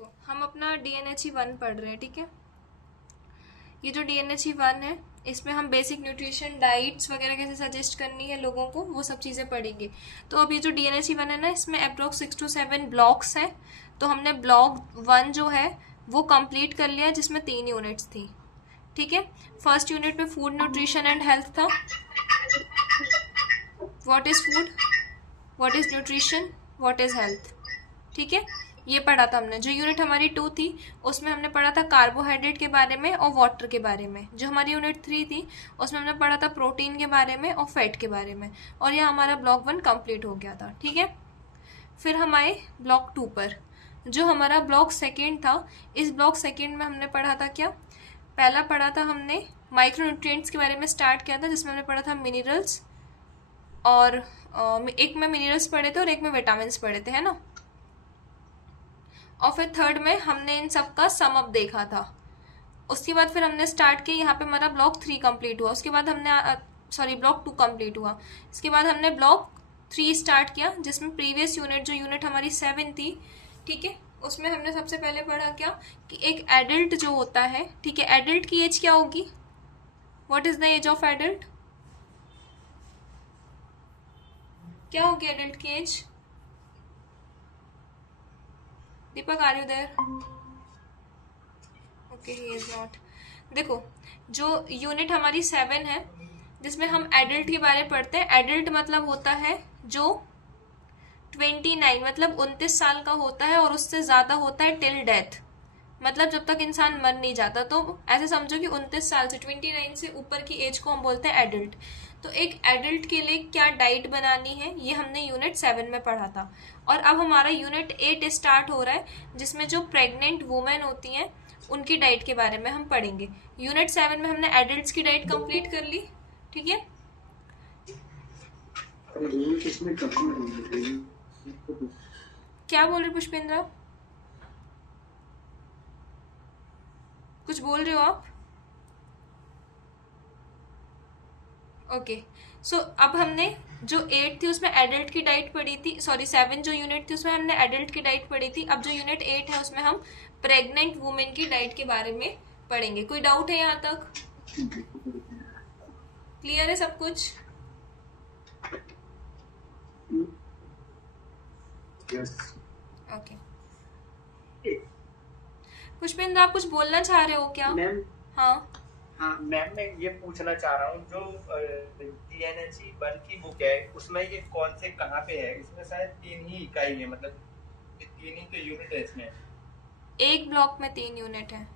देखो हम अपना DNHE1 पढ़ रहे हैं, ठीक है। ये जो DNHE1 है इसमें हम बेसिक न्यूट्रिशन डाइट्स वगैरह कैसे सजेस्ट करनी है लोगों को, वो सब चीज़ें पढ़ेंगे। तो अब ये जो DNHE1 है ना, इसमें अप्रोक्स 6 to 7 ब्लॉक्स हैं। तो हमने ब्लॉक 1 जो है वो कंप्लीट कर लिया, जिसमें 3 यूनिट्स थी, ठीक है। फर्स्ट यूनिट में फूड न्यूट्रिशन एंड हेल्थ था। What is food, what is nutrition, what is health, ठीक है। ये पढ़ा था हमने। जो यूनिट हमारी 2 थी उसमें हमने पढ़ा था कार्बोहाइड्रेट के बारे में और वाटर के बारे में। जो हमारी यूनिट 3 थी उसमें हमने पढ़ा था प्रोटीन के बारे में और फैट के बारे में। और यह हमारा ब्लॉक 1 कंप्लीट हो गया था, ठीक है। फिर हम आए ब्लॉक 2 पर, जो हमारा ब्लॉक 2 था। इस ब्लॉक 2 में हमने पढ़ा था क्या, पहला पढ़ा था हमने माइक्रोन्यूट्रिएंट्स के बारे में स्टार्ट किया था, जिसमें हमने पढ़ा था मिनरल्स, और एक में मिनरल्स पढ़े थे और एक में विटामिन्स पढ़े थे, है ना। और फिर थर्ड में हमने इन सब का सम अप देखा था। उसके बाद फिर हमने स्टार्ट किया, यहाँ पे हमारा ब्लॉक 3 कंप्लीट हुआ। उसके बाद हमने ब्लॉक 2 कंप्लीट हुआ। इसके बाद हमने ब्लॉक 3 स्टार्ट किया, जिसमें प्रीवियस यूनिट जो यूनिट हमारी 7 थी, ठीक है, उसमें हमने सबसे पहले पढ़ा क्या कि एक एडल्ट जो होता है, ठीक है, एडल्ट की एज क्या होगी, what is the age of adult, क्या होगी एडल्ट की age. Deepak are you there, okay he is not. देखो जो यूनिट हमारी 7 है जिसमें हम एडल्ट के बारे में पढ़ते हैं, एडल्ट मतलब होता है जो 29 मतलब 29 साल का होता है और उससे ज्यादा होता है टिल डेथ, मतलब जब तक इंसान मर नहीं जाता। तो ऐसे समझो कि 29 साल से 29 से ऊपर की एज को हम बोलते हैं एडल्ट। तो एक एडल्ट के लिए क्या डाइट बनानी है ये हमने यूनिट 7 में पढ़ा था। और अब हमारा यूनिट 8 स्टार्ट हो रहा है, जिसमें जो प्रेग्नेंट वुमेन होती हैं उनकी डाइट के बारे में हम पढ़ेंगे। यूनिट 7 में हमने एडल्ट्स की डाइट कंप्लीट कर ली, ठीक है। क्या बोल रहे पुष्पेंद्र, कुछ बोल रहे हो आप। ओके सो अब हमने जो 8 थी उसमें एडल्ट की डाइट पढ़ी थी, 7 जो यूनिट थी उसमें हमने एडल्ट की डाइट पढ़ी थी। अब जो यूनिट 8 है उसमें हम प्रेग्नेंट वुमेन की डाइट के बारे में पढ़ेंगे। कोई डाउट है यहाँ तक, क्लियर है सब कुछ। ओके पुष्पेंद्र आप कुछ बोलना चाह रहे हो क्या। मैम, हाँ हाँ मैम, मैं ये पूछना चाह रहा हूँ जो DNHE1 की बुक है उसमें ये कौन से कहाँ पे है। इसमें शायद 3 ही इकाई है, मतलब 3 ही तो यूनिट है इसमें। एक ब्लॉक में 3 यूनिट है।